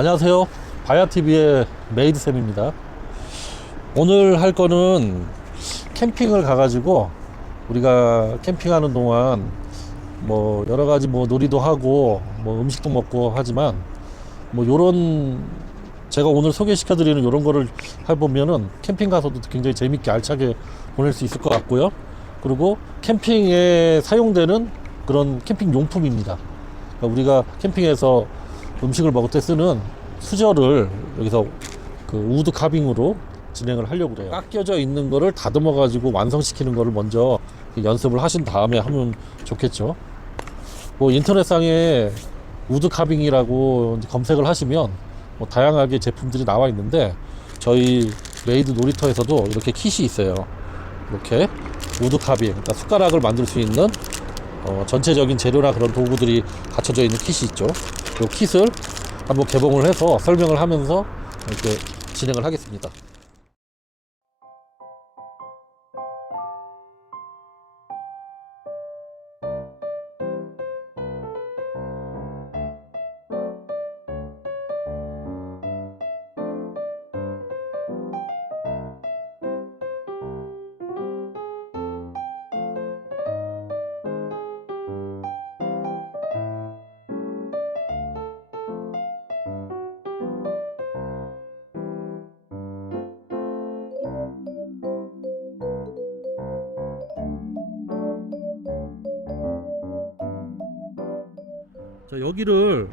안녕하세요. 바야TV의 메이드쌤입니다. 오늘 할 거는 캠핑을 가가지고 우리가 캠핑하는 동안 뭐 여러가지 뭐 놀이도 하고 뭐 음식도 먹고 하지만 뭐 요런 제가 오늘 소개시켜 드리는 요런 거를 해보면은 캠핑 가서도 굉장히 재밌게 알차게 보낼 수 있을 것 같고요. 그리고 캠핑에 사용되는 그런 캠핑 용품입니다. 그러니까 우리가 캠핑에서 음식을 먹을 때 쓰는 수저를 여기서 그 우드 카빙으로 진행을 하려고 그래요. 깎여져 있는 거를 다듬어 가지고 완성시키는 거를 먼저 연습을 하신 다음에 하면 좋겠죠. 뭐 인터넷상에 우드 카빙이라고 검색을 하시면 뭐 다양하게 제품들이 나와 있는데 저희 메이드 놀이터에서도 이렇게 킷이 있어요. 이렇게 우드 카빙, 그러니까 숟가락을 만들 수 있는 전체적인 재료나 그런 도구들이 갖춰져 있는 킷이 있죠. 이 킷을 한번 개봉을 해서 설명을 하면서 이렇게 진행을 하겠습니다. 자, 여기를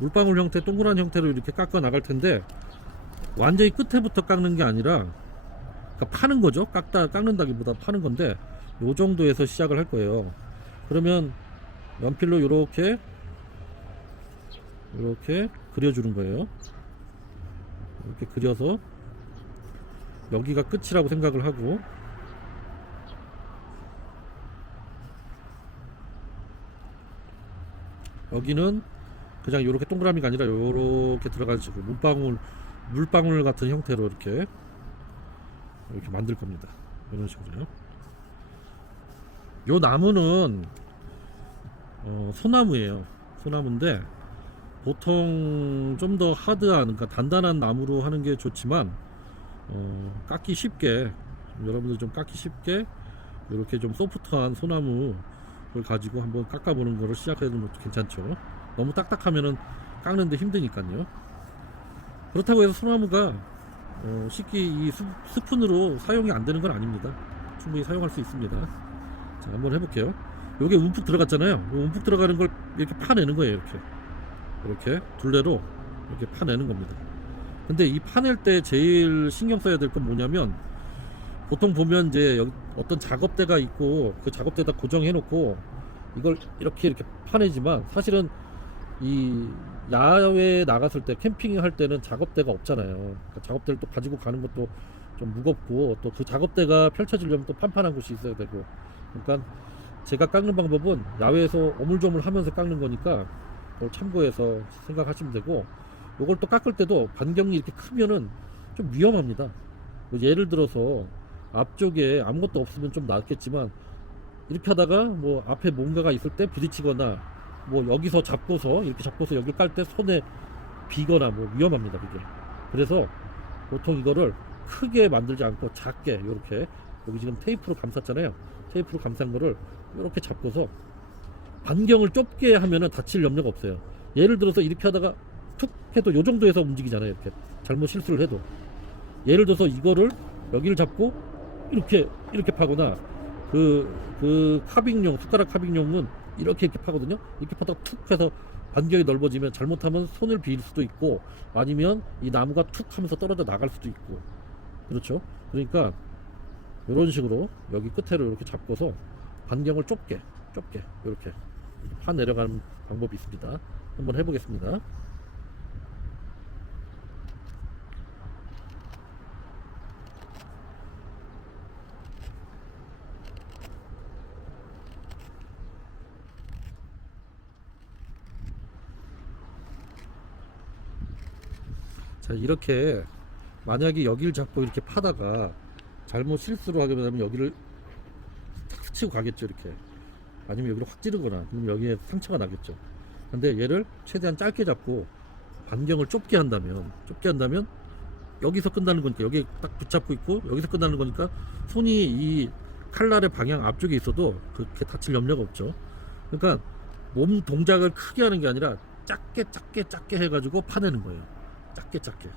물방울 형태, 동그란 형태로 이렇게 깎아 나갈 텐데 완전히 끝에부터 깎는 게 아니라 그러니까 파는 거죠. 깎는다기보다 파는 건데 요 정도에서 시작을 할 거예요. 그러면 연필로 이렇게 그려주는 거예요. 이렇게 그려서 여기가 끝이라고 생각을 하고 여기는 그냥 이렇게 동그라미가 아니라 이렇게 들어가는 식으로 물방울 같은 형태로 이렇게 만들 겁니다. 이런 식으로요. 요 나무는 소나무예요. 소나무인데 보통 좀 더 하드한, 그러니까 단단한 나무로 하는 게 좋지만 깎기 쉽게, 여러분들 좀 깎기 쉽게 이렇게 좀 소프트한 소나무를 가지고 한번 깎아보는 거를 시작해보는 것도 괜찮죠. 너무 딱딱하면은 깎는데 힘드니까요. 그렇다고 해서 소나무가 쉽게 이 스푼으로 사용이 안 되는 건 아닙니다. 충분히 사용할 수 있습니다. 자, 한번 해볼게요. 요게 움푹 들어갔잖아요. 움푹 들어가는 걸 이렇게 파내는 거예요. 이렇게 둘레로 이렇게 파내는 겁니다. 근데 이 파낼 때 제일 신경 써야 될 건 뭐냐면, 보통 보면 이제 여기 어떤 작업대가 있고 그 작업대에다 고정해 놓고 이걸 이렇게 파내지만, 사실은 이 야외에 나갔을 때 캠핑 할 때는 작업대가 없잖아요. 그러니까 작업대를 또 가지고 가는 것도 좀 무겁고, 또 그 작업대가 펼쳐지려면 또 판판한 곳이 있어야 되고, 그러니까 제가 깎는 방법은 야외에서 오물조물 하면서 깎는 거니까 그걸 참고해서 생각하시면 되고, 요걸 또 깎을 때도 반경이 이렇게 크면은 좀 위험합니다. 예를 들어서 앞쪽에 아무것도 없으면 좀 낫겠지만, 이렇게 하다가 뭐 앞에 뭔가가 있을 때 부딪히거나, 뭐 여기서 잡고서 이렇게 잡고서 여기 깔 때 손에 비거나 뭐 위험합니다, 그게. 그래서 보통 이거를 크게 만들지 않고 작게, 이렇게 여기 지금 테이프로 감쌌잖아요. 테이프로 감싼 거를 이렇게 잡고서 반경을 좁게 하면은 다칠 염려가 없어요. 예를 들어서 이렇게 하다가 툭 해도 요 정도에서 움직이잖아요. 이렇게 잘못 실수를 해도. 예를 들어서 이거를 여기를 잡고 이렇게 파거나, 그 카빙용, 숟가락 카빙용은 이렇게 파거든요. 이렇게 파다가 툭 해서 반경이 넓어지면 잘못하면 손을 비일 수도 있고, 아니면 이 나무가 툭 하면서 떨어져 나갈 수도 있고, 그렇죠. 그러니까 이런 식으로 여기 끝으로 이렇게 잡고서 반경을 좁게 이렇게 파 내려가는 방법이 있습니다. 한번 해보겠습니다. 자, 이렇게 만약에 여기를 잡고 이렇게 파다가 잘못 실수로 하게 되면 여기를 탁 스치고 가겠죠. 이렇게 아니면 여기를 확 찌르거나, 그럼 여기에 상처가 나겠죠. 근데 얘를 최대한 짧게 잡고 반경을 좁게 한다면 여기서 끝나는 거니까 여기 딱 붙잡고 있고 여기서 끝나는 거니까 손이 이 칼날의 방향 앞쪽에 있어도 그렇게 다칠 염려가 없죠. 그러니까 몸 동작을 크게 하는 게 아니라 작게 해가지고 파내는 거예요. 작게.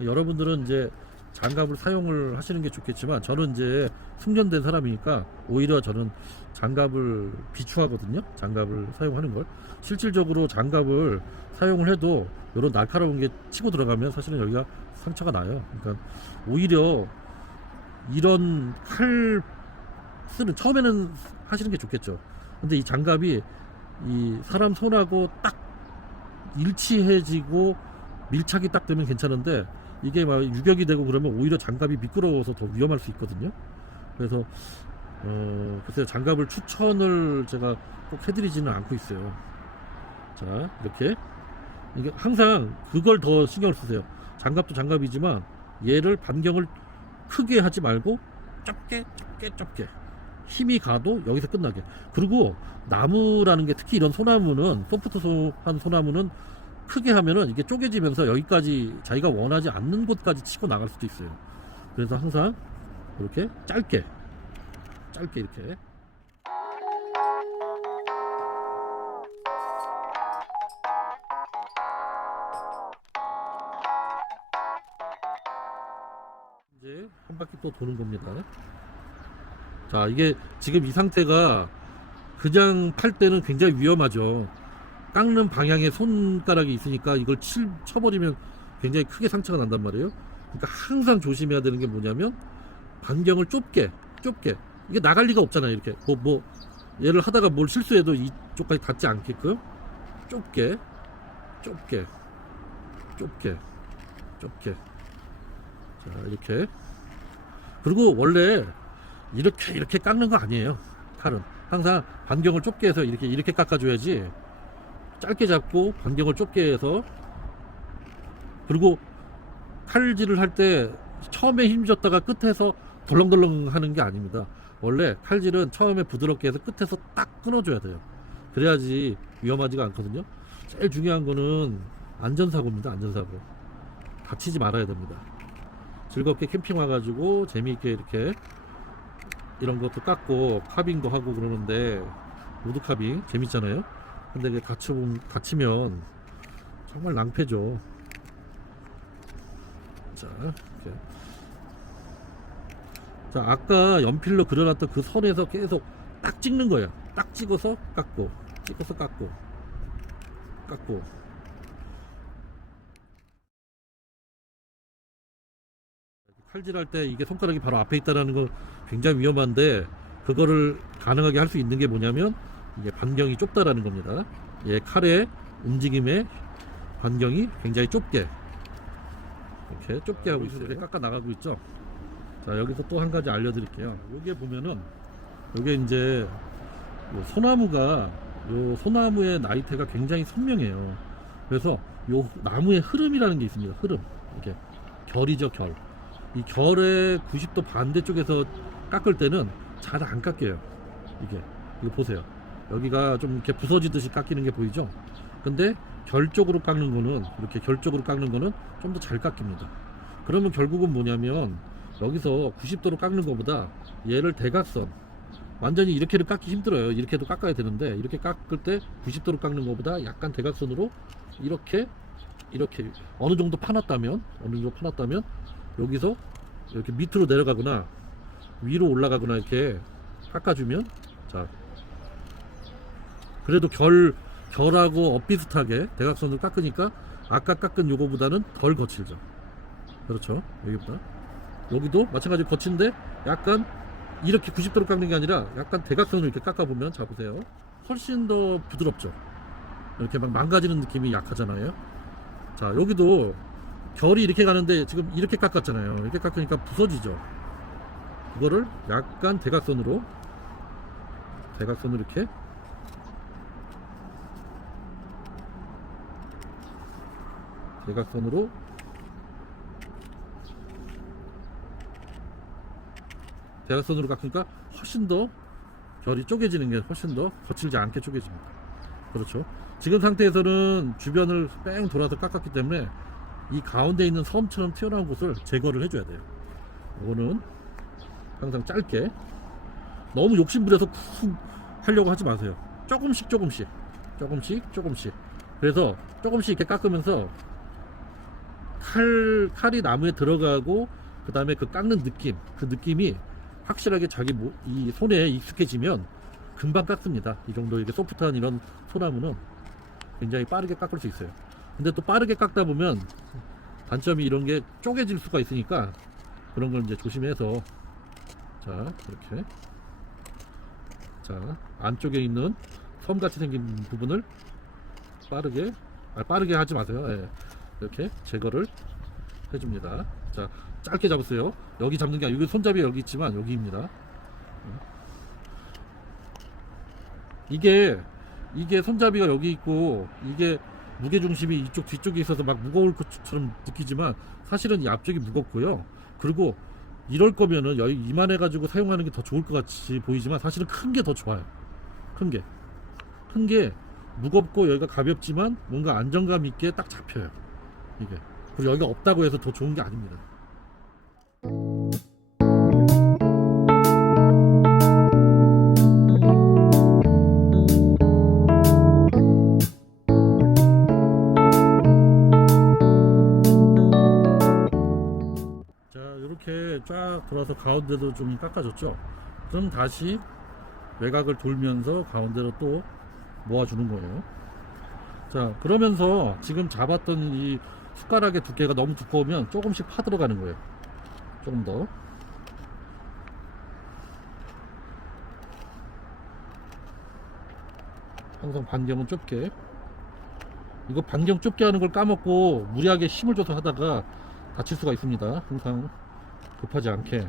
여러분들은 이제 장갑을 사용을 하시는 게 좋겠지만 저는 이제 숙련된 사람이니까 오히려 저는 장갑을 비추하거든요. 장갑을 사용하는 걸. 실질적으로 장갑을 사용을 해도 이런 날카로운 게 치고 들어가면 사실은 여기가 상처가 나요. 그러니까 오히려 이런 칼 쓰는 처음에는 하시는 게 좋겠죠. 근데 이 장갑이 이 사람 손하고 딱 일치해지고 밀착이 딱 되면 괜찮은데 이게 막 유격이 되고 그러면 오히려 장갑이 미끄러워서 더 위험할 수 있거든요. 그래서 글쎄요, 장갑을 추천을 제가 꼭 해드리지는 않고 있어요. 자, 이렇게 이게 항상 그걸 더 신경을 쓰세요. 장갑도 장갑이지만 얘를 반경을 크게 하지 말고 좁게 힘이 가도 여기서 끝나게. 그리고 나무라는 게 특히 이런 소나무는 소프트한 소나무는 크게 하면은 이게 쪼개지면서 여기까지 자기가 원하지 않는 곳까지 치고 나갈 수도 있어요. 그래서 항상 이렇게 짧게 이렇게. 이제 한 바퀴 또 도는 겁니다. 자, 이게 지금 이 상태가 그냥 팔 때는 굉장히 위험하죠. 깎는 방향에 손가락이 있으니까 이걸 쳐버리면 굉장히 크게 상처가 난단 말이에요. 그러니까 항상 조심해야 되는 게 뭐냐면 반경을 좁게 이게 나갈 리가 없잖아요. 이렇게 뭐 얘를 하다가 뭘 실수해도 이쪽까지 닿지 않게끔 좁게 자, 이렇게. 그리고 원래 이렇게 깎는 거 아니에요. 칼은 항상 반경을 좁게 해서 이렇게 깎아줘야지. 짧게 잡고 반경을 좁게 해서. 그리고 칼질을 할 때 처음에 힘줬다가 끝에서 덜렁덜렁 하는 게 아닙니다. 원래 칼질은 처음에 부드럽게 해서 끝에서 딱 끊어줘야 돼요. 그래야지 위험하지가 않거든요. 제일 중요한 거는 안전사고입니다. 안전사고. 다치지 말아야 됩니다. 즐겁게 캠핑 와가지고 재미있게 이렇게 이런 것도 깎고 카빙도 하고 그러는데 우드 카빙 재밌잖아요. 근데 이게 다치면 정말 낭패죠. 자, 이렇게. 자, 아까 연필로 그려놨던 그 선에서 계속 딱 찍는 거야. 딱 찍어서 깎고 칼질할 때 이게 손가락이 바로 앞에 있다는 건 굉장히 위험한데 그거를 가능하게 할 수 있는 게 뭐냐면 이게 반경이 좁다라는 겁니다. 예, 칼의 움직임의 반경이 굉장히 좁게 이렇게 좁게 하고 있어요. 이렇게 깎아 나가고 있죠. 자, 여기서 또 한 가지 알려드릴게요. 여기에 보면은 이게 이제 요 소나무의 나이테가 굉장히 선명해요. 그래서 요 나무의 흐름이라는 게 있습니다. 흐름. 이렇게 결이죠, 결. 이 결의 90도 반대쪽에서 깎을 때는 잘 안 깎여요. 이거 보세요. 여기가 좀 이렇게 부서지듯이 깎이는 게 보이죠? 근데 결 쪽으로 깎는 거는 이렇게 결 쪽으로 깎는 거는 좀 더 잘 깎입니다. 그러면 결국은 뭐냐면 여기서 90도로 깎는 것보다 얘를 대각선 완전히 이렇게를 깎기 힘들어요. 이렇게도 깎아야 되는데 이렇게 깎을 때 90도로 깎는 것보다 약간 대각선으로 이렇게 어느 정도 파놨다면 여기서 이렇게 밑으로 내려가거나 위로 올라가거나 이렇게 깎아주면, 자, 그래도 결하고 엇비슷하게 대각선으로 깎으니까 아까 깎은 요거보다는 덜 거칠죠. 그렇죠. 여기보다. 여기도 마찬가지로 거친데 약간 이렇게 90도로 깎는 게 아니라 약간 대각선으로 이렇게 깎아보면, 자 보세요, 훨씬 더 부드럽죠. 이렇게 막 망가지는 느낌이 약하잖아요. 자, 여기도 결이 이렇게 가는데 지금 이렇게 깎았잖아요. 이렇게 깎으니까 부서지죠. 이거를 약간 대각선으로 이렇게 대각선으로 깎으니까 훨씬 더 결이 쪼개지는 게 훨씬 더 거칠지 않게 쪼개집니다. 그렇죠. 지금 상태에서는 주변을 뺑 돌아서 깎았기 때문에 이 가운데 있는 섬처럼 튀어나온 곳을 제거를 해줘야 돼요. 이거는 항상 짧게, 너무 욕심부려서 쿵 하려고 하지 마세요. 조금씩 조금씩 조금씩. 그래서 조금씩 이렇게 깎으면서 칼이 나무에 들어가고, 그 다음에 그 깎는 느낌, 그 느낌이 확실하게 이 손에 익숙해지면 금방 깎습니다. 이 정도 이렇게 소프트한 이런 소나무는 굉장히 빠르게 깎을 수 있어요. 근데 또 빠르게 깎다 보면 단점이 이런 게 쪼개질 수가 있으니까 그런 걸 이제 조심해서, 자, 이렇게, 자, 안쪽에 있는 섬같이 생긴 부분을 빠르게 하지 마세요. 예. 이렇게 제거를 해줍니다. 자, 짧게 잡으세요. 여기 잡는 게 아니고, 여기 손잡이 여기 있지만 여기입니다. 이게 손잡이가 여기 있고, 이게 무게중심이 이쪽 뒤쪽에 있어서 막 무거울 것처럼 느끼지만 사실은 이 앞쪽이 무겁고요. 그리고 이럴 거면은 여기 이만해 가지고 사용하는 게 더 좋을 것 같이 보이지만 사실은 큰 게 더 좋아요. 큰 게 무겁고 여기가 가볍지만 뭔가 안정감 있게 딱 잡혀요. 이게. 그리고 여기가 없다고 해서 더 좋은 게 아닙니다. 자, 이렇게 쫙 돌아서 가운데도 좀 깎아줬죠. 그럼 다시 외곽을 돌면서 가운데로 또 모아주는 거예요. 자, 그러면서 지금 잡았던 이 숟가락의 두께가 너무 두꺼우면 조금씩 파 들어가는 거예요. 조금 더. 항상 반경은 좁게. 이거 반경 좁게 하는 걸 까먹고 무리하게 힘을 줘서 하다가 다칠 수가 있습니다. 항상 급하지 않게.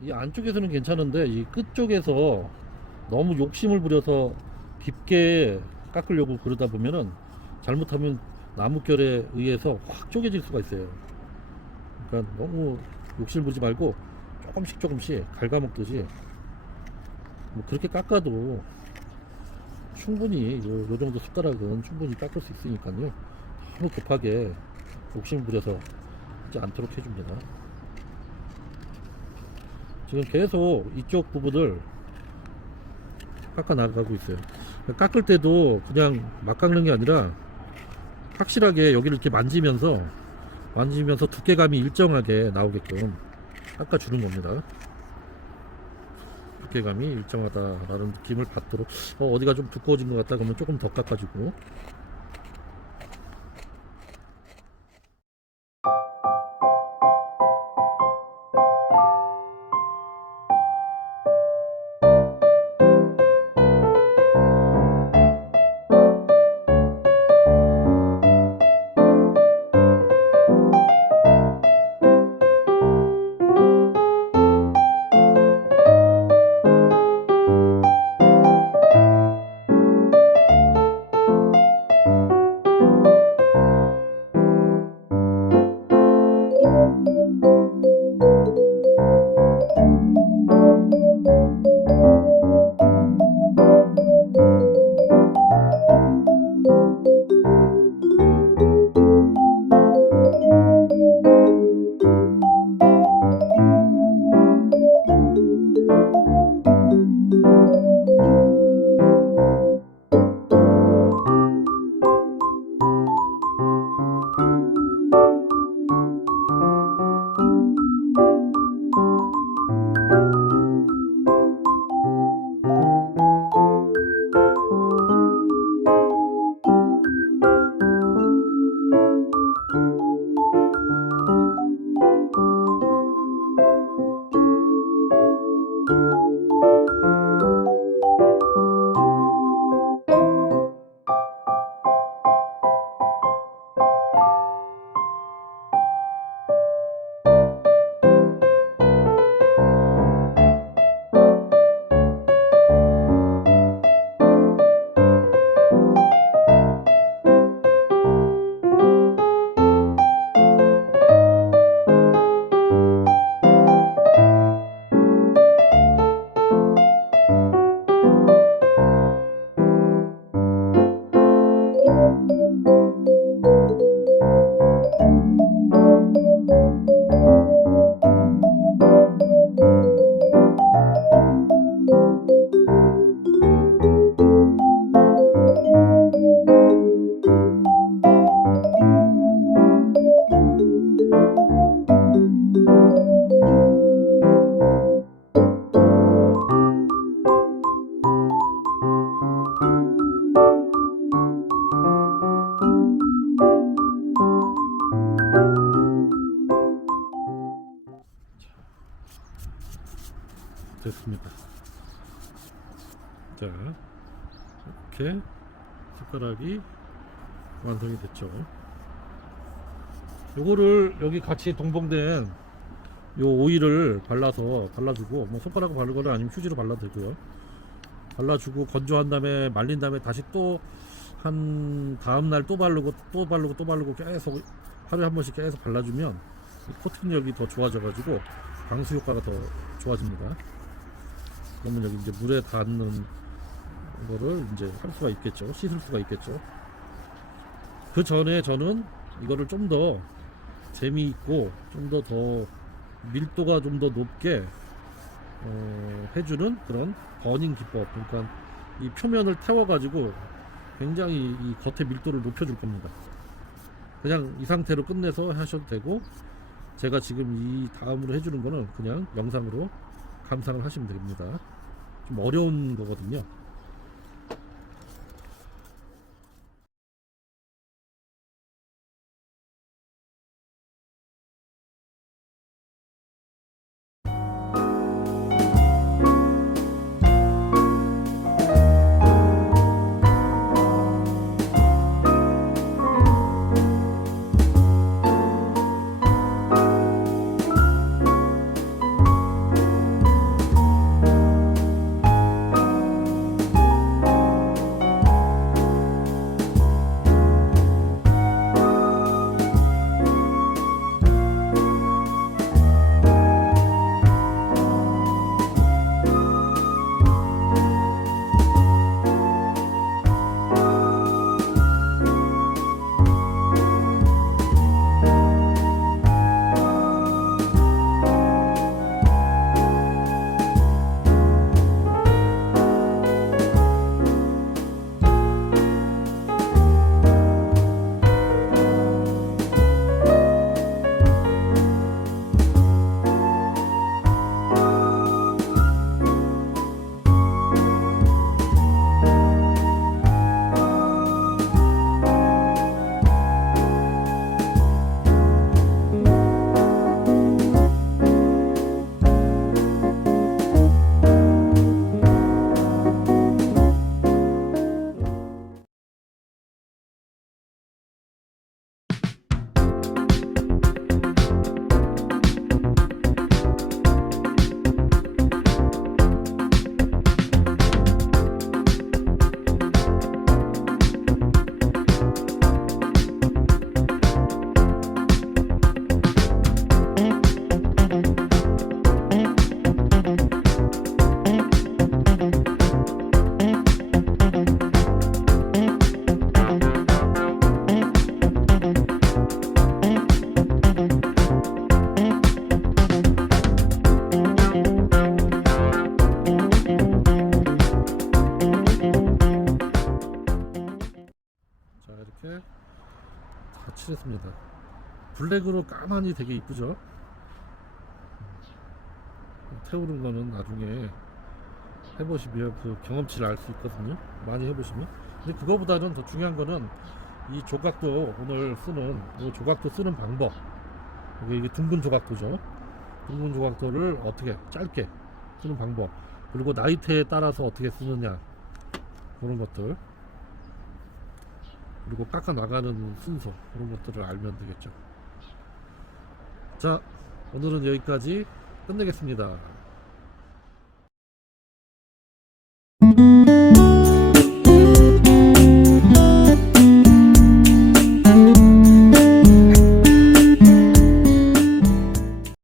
이 안쪽에서는 괜찮은데 이 끝쪽에서 너무 욕심을 부려서 깊게 깎으려고 그러다 보면은 잘못하면 나뭇결에 의해서 확 쪼개질 수가 있어요. 그러니까 너무 욕심 부리지 말고 조금씩 갉아먹듯이 뭐 그렇게 깎아도 충분히 요 정도 숟가락은 충분히 깎을 수 있으니까요. 너무 급하게 욕심 부려서 하지 않도록 해줍니다. 지금 계속 이쪽 부분을 깎아 나가고 있어요. 깎을 때도 그냥 막 깎는 게 아니라 확실하게 여기를 이렇게 만지면서 두께감이 일정하게 나오게끔 깎아주는 겁니다. 두께감이 일정하다라는 느낌을 받도록. 어디가 좀 두꺼워진 것 같다 그러면 조금 더 깎아주고. 됐습니다. 자, 이렇게 숟가락이 완성이 됐죠. 요거를 여기 같이 동봉된 요 오일을 발라주고, 뭐 손가락으로 바르거나 아니면 휴지로 발라도 되고요. 발라주고 건조한 다음에 말린 다음에 다시 또 한 다음날 또 바르고 계속 하루에 한 번씩 계속 발라주면 코팅력이 더 좋아져 가지고 방수 효과가 더 좋아집니다. 그러면 여기 이제 물에 닿는 거를 이제 할 수가 있겠죠. 씻을 수가 있겠죠. 그 전에 저는 이거를 좀 더 재미있고 좀 더 밀도가 좀 더 높게 해주는 그런 버닝 기법, 그러니까 이 표면을 태워 가지고 굉장히 이 겉의 밀도를 높여줄 겁니다. 그냥 이 상태로 끝내서 하셔도 되고, 제가 지금 이 다음으로 해주는 거는 그냥 영상으로 감상을 하시면 됩니다. 좀 어려운 거거든요. 이렇게 다 칠했습니다. 블랙으로 까만이 되게 이쁘죠. 태우는 거는 나중에 해보시면 그 경험치를 알 수 있거든요. 많이 해보시면. 근데 그거보다는 더 중요한 거는 이 조각도, 오늘 쓰는 이 조각도 쓰는 방법, 이게 둥근 조각도죠. 둥근 조각도를 어떻게 짧게 쓰는 방법, 그리고 나이테에 따라서 어떻게 쓰느냐, 그런 것들, 그리고 깎아 나가는 순서, 그런 것들을 알면 되겠죠. 자, 오늘은 여기까지 끝내겠습니다.